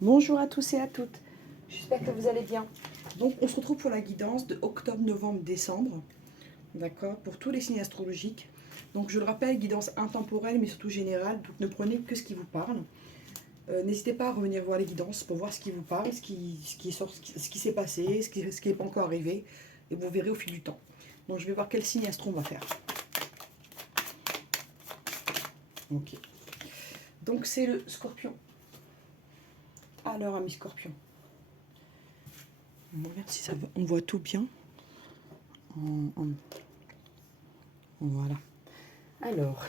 Bonjour à tous et à toutes, j'espère que vous allez bien. Donc on se retrouve pour la guidance de octobre, novembre, décembre, d'accord, pour tous les signes astrologiques. Donc je le rappelle, guidance intemporelle mais surtout générale, donc ne prenez que ce qui vous parle. N'hésitez pas à revenir voir les guidances pour voir ce qui vous parle, ce qui s'est passé, ce qui n'est pas encore arrivé, et vous verrez au fil du temps. Donc je vais voir quel signe astro on va faire. Ok. Donc c'est le scorpion. Alors amis scorpions, on regarde si ça va. On voit tout bien. Voilà. Alors,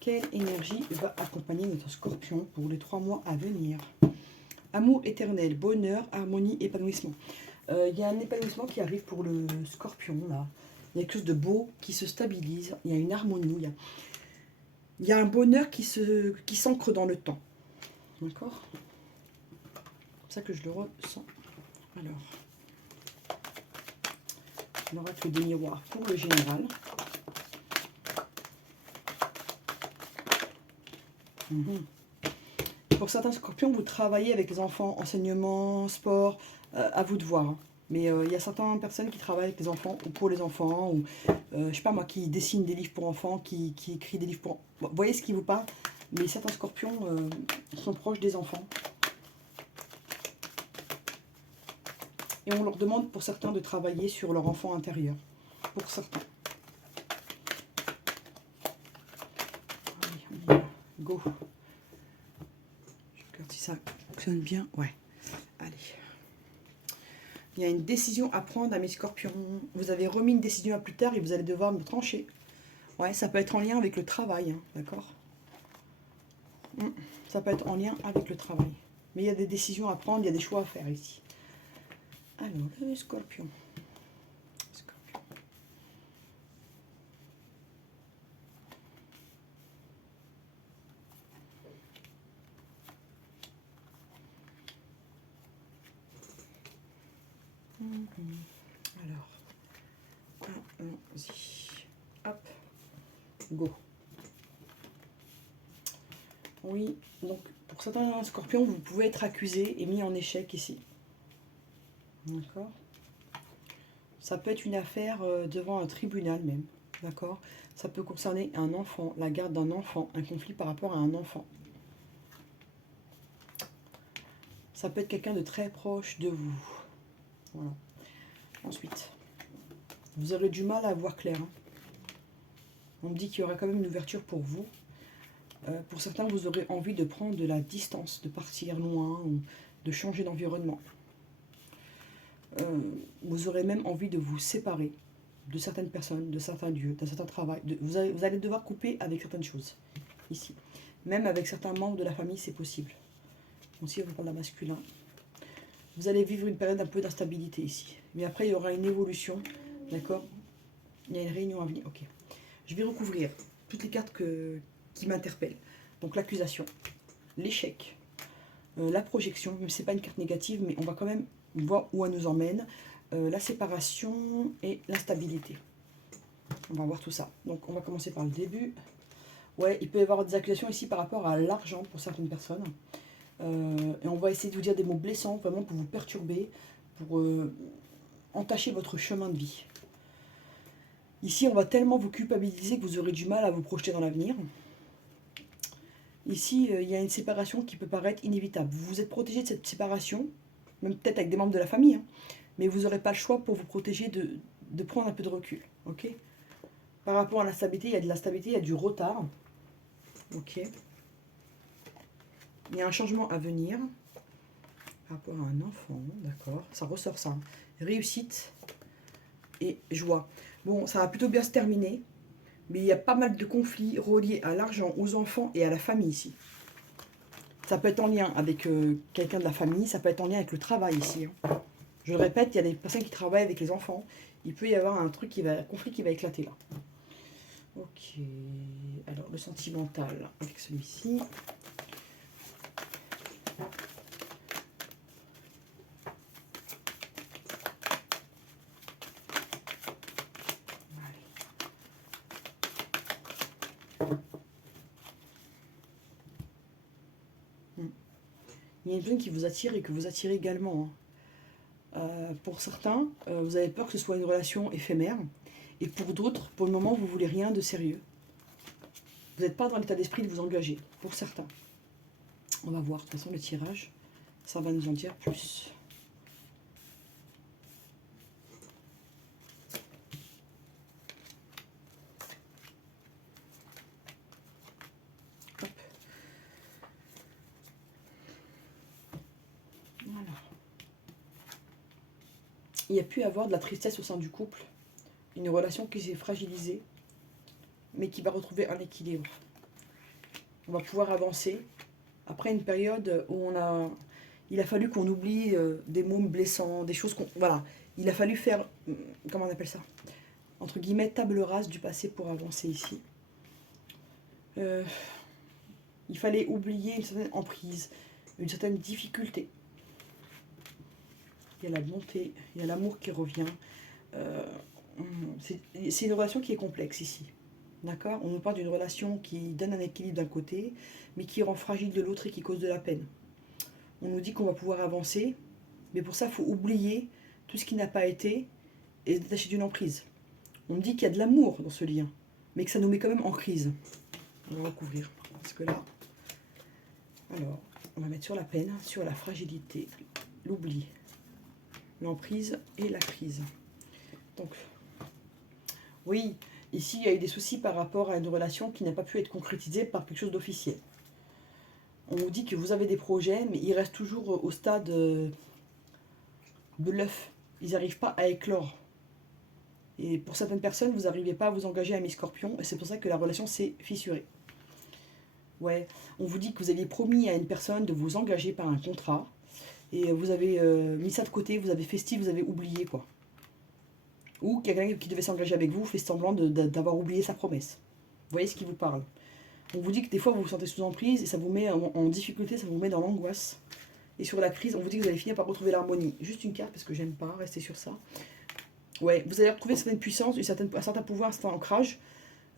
quelle énergie va accompagner notre scorpion pour les 3 mois à venir? Amour éternel, bonheur, harmonie, épanouissement. Il y a un épanouissement qui arrive pour le scorpion, là. Il y a quelque chose de beau qui se stabilise, il y a une harmonie, il y a un bonheur qui s'ancre dans le temps. D'accord? C'est comme ça que je le ressens. Alors, l'oracle des miroirs pour le général. Pour certains scorpions, vous travaillez avec les enfants, enseignement, sport, à vous de voir. Hein. Mais il y a certaines personnes qui travaillent avec les enfants ou pour les enfants, ou je sais pas moi, qui dessinent des livres pour enfants, qui écrivent des livres pour... Bon, vous voyez ce qui vous parle? Mais certains scorpions sont proches des enfants. Et on leur demande pour certains de travailler sur leur enfant intérieur. Pour certains. Allez, on y va. Go. Je regarde si ça fonctionne bien. Ouais. Allez. Il y a une décision à prendre à mes scorpions. Vous avez remis une décision à plus tard et vous allez devoir me trancher. Ouais, ça peut être en lien avec le travail, hein, d'accord? Ça peut être en lien avec le travail. Mais il y a des décisions à prendre, il y a des choix à faire ici. Alors, le scorpion. Scorpion. Alors, allons-y. Hop, go. Oui, donc pour certains scorpions, vous pouvez être accusé et mis en échec ici. D'accord? Ça peut être une affaire devant un tribunal même. D'accord? Ça peut concerner un enfant, la garde d'un enfant, un conflit par rapport à un enfant. Ça peut être quelqu'un de très proche de vous. Voilà. Ensuite, vous aurez du mal à voir clair. Hein. On me dit qu'il y aura quand même une ouverture pour vous. Pour certains, vous aurez envie de prendre de la distance, de partir loin ou de changer d'environnement. Vous aurez même envie de vous séparer de certaines personnes, de certains lieux, d'un certain travail. Vous allez devoir couper avec certaines choses, ici. Même avec certains membres de la famille, c'est possible. Aussi, on va prendre la masculin. Vous allez vivre une période un peu d'instabilité ici. Mais après, il y aura une évolution, d'accord? Il y a une réunion à venir, ok. Je vais recouvrir toutes les cartes qui m'interpellent. Donc l'accusation, l'échec, la projection, même si ce n'est pas une carte négative, mais on va quand même voir où elle nous emmène. La séparation et l'instabilité. On va voir tout ça. Donc on va commencer par le début. Ouais, il peut y avoir des accusations ici par rapport à l'argent pour certaines personnes. Et on va essayer de vous dire des mots blessants, vraiment pour vous perturber, pour entacher votre chemin de vie. Ici, on va tellement vous culpabiliser que vous aurez du mal à vous projeter dans l'avenir. Ici, il y a une séparation qui peut paraître inévitable. Vous êtes protégé de cette séparation, même peut-être avec des membres de la famille, hein, mais vous n'aurez pas le choix pour vous protéger de prendre un peu de recul. Ok? Par rapport à la stabilité, il y a de la stabilité, il y a du retard. Ok? Il y a un changement à venir par rapport à un enfant, d'accord? Ça ressort ça. Réussite et joie. Bon, ça va plutôt bien se terminer, mais il y a pas mal de conflits reliés à l'argent, aux enfants et à la famille ici. Ça peut être en lien avec quelqu'un de la famille, ça peut être en lien avec le travail ici. Hein. Je le répète, il y a des personnes qui travaillent avec les enfants. Il peut y avoir un conflit qui va éclater là. Ok, alors le sentimental avec celui-ci. Il y a une personne qui vous attire et que vous attirez également. Pour certains, vous avez peur que ce soit une relation éphémère. Et pour d'autres, pour le moment, vous voulez rien de sérieux. Vous n'êtes pas dans l'état d'esprit de vous engager, pour certains. On va voir, de toute façon, le tirage, ça va nous en dire plus. Hop. Voilà. Il y a pu avoir de la tristesse au sein du couple, une relation qui s'est fragilisée, mais qui va retrouver un équilibre. On va pouvoir avancer après une période où il a fallu qu'on oublie des mots blessants, des choses qu'on... Voilà, il a fallu faire, comment on appelle ça, entre guillemets, table rase du passé pour avancer ici. Il fallait oublier une certaine emprise, une certaine difficulté. Il y a la bonté, il y a l'amour qui revient. C'est une relation qui est complexe ici. D'accord? On nous parle d'une relation qui donne un équilibre d'un côté, mais qui rend fragile de l'autre et qui cause de la peine. On nous dit qu'on va pouvoir avancer, mais pour ça, il faut oublier tout ce qui n'a pas été et se détacher d'une emprise. On me dit qu'il y a de l'amour dans ce lien, mais que ça nous met quand même en crise. On va recouvrir. Parce que là, alors, on va mettre sur la peine, sur la fragilité, l'oubli, l'emprise et la crise. Donc, oui, ici, il y a eu des soucis par rapport à une relation qui n'a pas pu être concrétisée par quelque chose d'officiel. On vous dit que vous avez des projets, mais ils restent toujours au stade de l'œuf. Ils n'arrivent pas à éclore. Et pour certaines personnes, vous n'arrivez pas à vous engager à mi-scorpion, et c'est pour ça que la relation s'est fissurée. Ouais, on vous dit que vous aviez promis à une personne de vous engager par un contrat, et vous avez mis ça de côté, vous avez fait vous avez oublié, quoi. Ou quelqu'un qui devait s'engager avec vous fait semblant d'avoir oublié sa promesse. Vous voyez ce qui vous parle. On vous dit que des fois vous vous sentez sous emprise et ça vous met en difficulté, ça vous met dans l'angoisse. Et sur la crise, on vous dit que vous allez finir par retrouver l'harmonie. Juste une carte parce que j'aime pas rester sur ça. Ouais, vous allez retrouver certaines puissances, un certain pouvoir, un certain ancrage.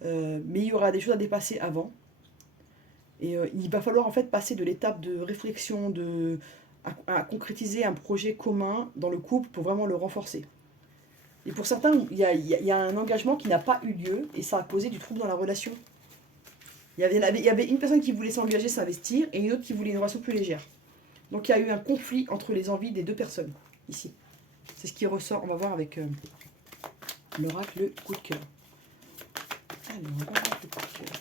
Mais il y aura des choses à dépasser avant. Et il va falloir en fait passer de l'étape de réflexion à concrétiser un projet commun dans le couple pour vraiment le renforcer. Et pour certains, il y a un engagement qui n'a pas eu lieu et ça a causé du trouble dans la relation. Il y avait une personne qui voulait s'engager, s'investir et une autre qui voulait une relation plus légère. Donc il y a eu un conflit entre les envies des deux personnes, ici. C'est ce qui ressort, on va voir avec l'oracle coup de cœur. Alors, l'oracle coup de cœur.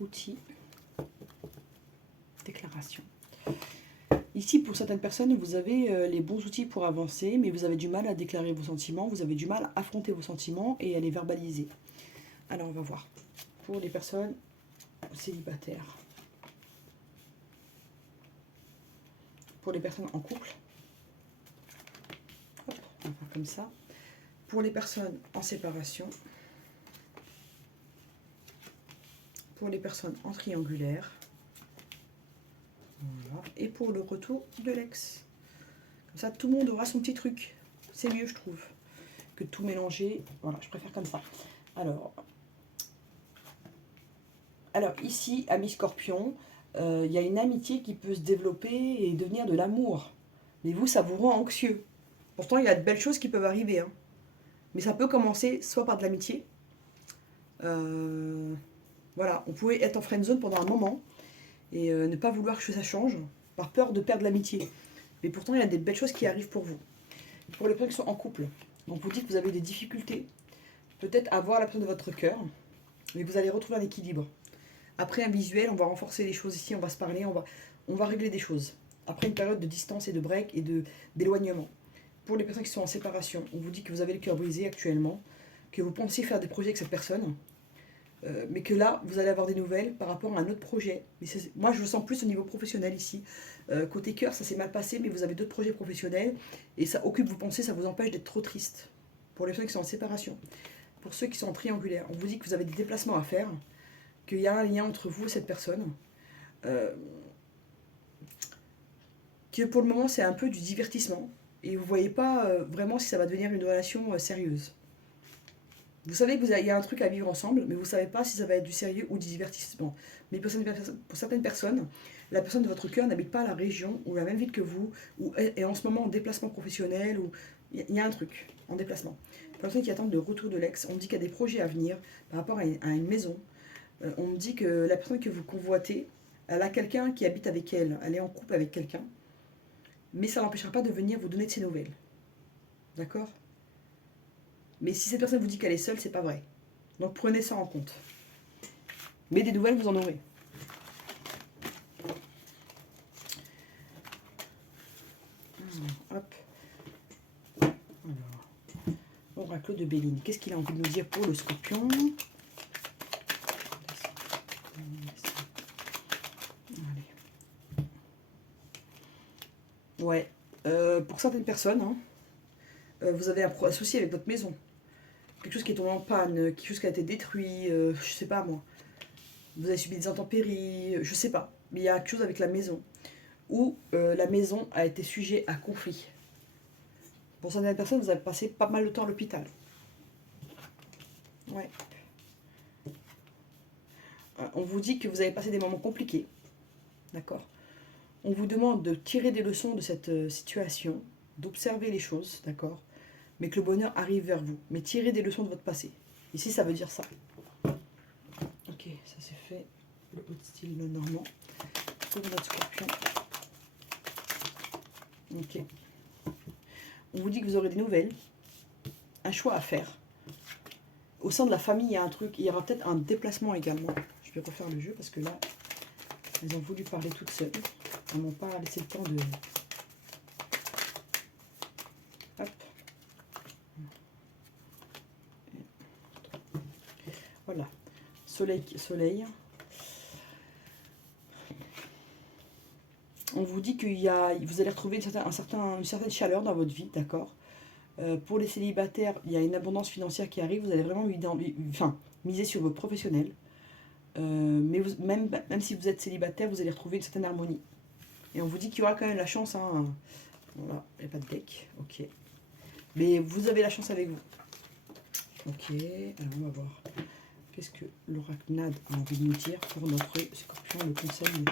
Outils, déclaration. Ici, pour certaines personnes, vous avez les bons outils pour avancer, mais vous avez du mal à déclarer vos sentiments, vous avez du mal à affronter vos sentiments et à les verbaliser. Alors, on va voir. Pour les personnes célibataires, pour les personnes en couple, hop, on va faire comme ça. Pour les personnes en séparation, pour les personnes en triangulaire, voilà. Et pour le retour de l'ex. Comme ça, tout le monde aura son petit truc. C'est mieux, je trouve, que de tout mélanger. Voilà, je préfère comme ça. Alors ici, ami Scorpion, il y a une amitié qui peut se développer et devenir de l'amour. Mais vous, ça vous rend anxieux. Pourtant, il y a de belles choses qui peuvent arriver. Hein. Mais ça peut commencer soit par de l'amitié. Voilà, on pouvait être en friend zone pendant un moment et ne pas vouloir que ça change par peur de perdre l'amitié. Mais pourtant, il y a des belles choses qui arrivent pour vous. Pour les personnes qui sont en couple, donc vous dites que vous avez des difficultés, peut-être à voir la personne de votre cœur, mais vous allez retrouver un équilibre. Après un visuel, on va renforcer les choses ici, on va se parler, on va régler des choses. Après une période de distance et de break et d'éloignement. Pour les personnes qui sont en séparation, on vous dit que vous avez le cœur brisé actuellement, que vous pensez faire des projets avec cette personne, mais que là, vous allez avoir des nouvelles par rapport à un autre projet. Mais moi, je le sens plus au niveau professionnel ici. Côté cœur, ça s'est mal passé, mais vous avez d'autres projets professionnels, et ça occupe vos pensées, ça vous empêche d'être trop triste. pour les personnes qui sont en séparation, pour ceux qui sont en triangulaire, on vous dit que vous avez des déplacements à faire, qu'il y a un lien entre vous et cette personne, que pour le moment c'est un peu du divertissement, et vous ne voyez pas vraiment si ça va devenir une relation sérieuse. Vous savez qu'il y a un truc à vivre ensemble, mais vous ne savez pas si ça va être du sérieux ou du divertissement. Mais pour certaines personnes, la personne de votre cœur n'habite pas la région ou la même ville que vous, ou est en ce moment en déplacement professionnel, ou il y a un truc en déplacement. Pour les personnes qui attendent le retour de l'ex, on me dit qu'il y a des projets à venir par rapport à une maison. On me dit que la personne que vous convoitez, elle a quelqu'un qui habite avec elle, elle est en couple avec quelqu'un, mais ça n'empêchera pas de venir vous donner de ses nouvelles. D'accord ? Mais si cette personne vous dit qu'elle est seule, c'est pas vrai. Donc prenez ça en compte. Mais des nouvelles, vous en aurez. Hop. Alors, oracle de Béline. Qu'est-ce qu'il a envie de nous dire pour le Scorpion? Allez. Ouais. Pour certaines personnes, hein, vous avez un souci avec votre maison. Quelque chose qui est tombé en panne, quelque chose qui a été détruit, je sais pas moi. Vous avez subi des intempéries, je sais pas. Mais il y a quelque chose avec la maison. Où la maison a été sujet à conflit. Pour certaines personnes, vous avez passé pas mal de temps à l'hôpital. Ouais. On vous dit que vous avez passé des moments compliqués. D'accord. On vous demande de tirer des leçons de cette situation, d'observer les choses, d'accord, mais que le bonheur arrive vers vous. Mais tirez des leçons de votre passé. Ici, ça veut dire ça. Ok, ça c'est fait. Le haut de style normand. Pour notre Scorpion. Ok. On vous dit que vous aurez des nouvelles. Un choix à faire. Au sein de la famille, il y a un truc. Il y aura peut-être un déplacement également. Je vais refaire le jeu parce que là, elles ont voulu parler toutes seules. Elles m'ont pas laissé le temps de... Hop. Voilà. Soleil, soleil. On vous dit qu'il y a, vous allez retrouver une certaine chaleur dans votre vie, d'accord. Pour les célibataires, il y a une abondance financière qui arrive. Vous allez vraiment miser sur votre professionnel. Mais même si vous êtes célibataire, vous allez retrouver une certaine harmonie. Et on vous dit qu'il y aura quand même la chance. Hein. Voilà, il n'y a pas de deck. Ok. Mais vous avez la chance avec vous. Ok, alors on va voir. Qu'est-ce que l'oracle Nad a envie de nous dire pour notre Scorpion, le conseil.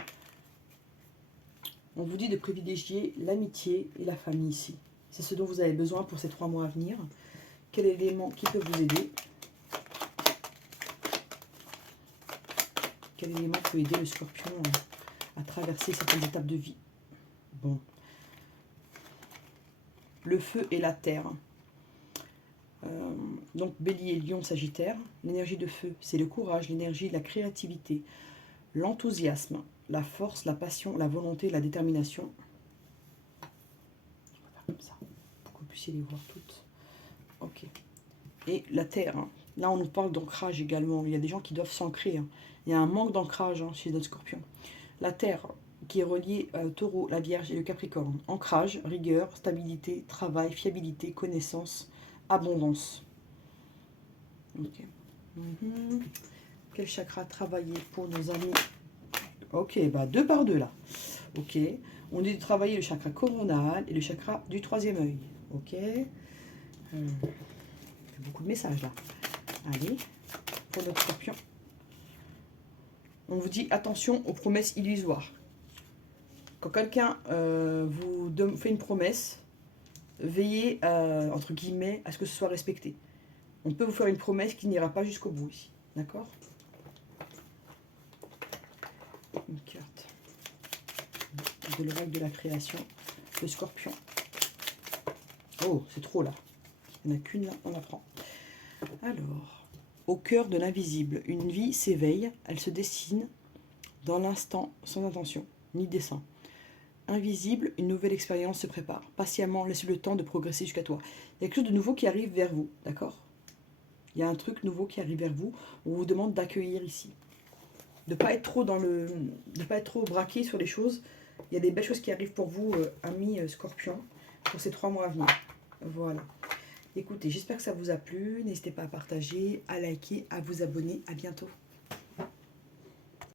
On vous dit de privilégier l'amitié et la famille ici. C'est ce dont vous avez besoin pour ces 3 mois à venir. Quel élément qui peut vous aider? Quel élément peut aider le Scorpion à traverser certaines étapes de vie? Bon. Le feu et la terre. Donc Bélier, Lion, Sagittaire. L'énergie de feu, c'est le courage, l'énergie, la créativité, l'enthousiasme, la force, la passion, la volonté, la détermination. On va faire comme ça, pour que vous puissiez les voir toutes. Ok. Et la terre, hein. Là on nous parle d'ancrage également. Il y a des gens qui doivent s'ancrer. Hein. Il y a un manque d'ancrage chez notre Scorpion. La terre, qui est reliée au Taureau, la Vierge et le Capricorne. Ancrage, rigueur, stabilité, travail, fiabilité, connaissance, abondance. Ok. Quel chakra travailler pour nos amis? Ok, bah 2 par 2 là. Ok. On dit de travailler le chakra coronal et le chakra du 3e œil. Ok. Beaucoup de messages là. Allez, pour notre Scorpion. On vous dit attention aux promesses illusoires. Quand quelqu'un vous fait une promesse, veillez, entre guillemets, à ce que ce soit respecté. On peut vous faire une promesse qui n'ira pas jusqu'au bout ici. D'accord? Une carte de l'oracle de la création. Le Scorpion. Oh, c'est trop là. Il n'y en a qu'une là, on la prend. Alors, au cœur de l'invisible, une vie s'éveille, elle se dessine dans l'instant sans intention, ni dessein. Invisible, une nouvelle expérience se prépare. Patiemment, laisse le temps de progresser jusqu'à toi. Il y a quelque chose de nouveau qui arrive vers vous, d'accord? Il y a un truc nouveau qui arrive vers vous. On vous demande d'accueillir ici. De ne pas être trop de pas être trop braqué sur les choses. Il y a des belles choses qui arrivent pour vous, amis Scorpion, pour ces 3 mois à venir. Voilà. Écoutez, j'espère que ça vous a plu. N'hésitez pas à partager, à liker, à vous abonner. À bientôt.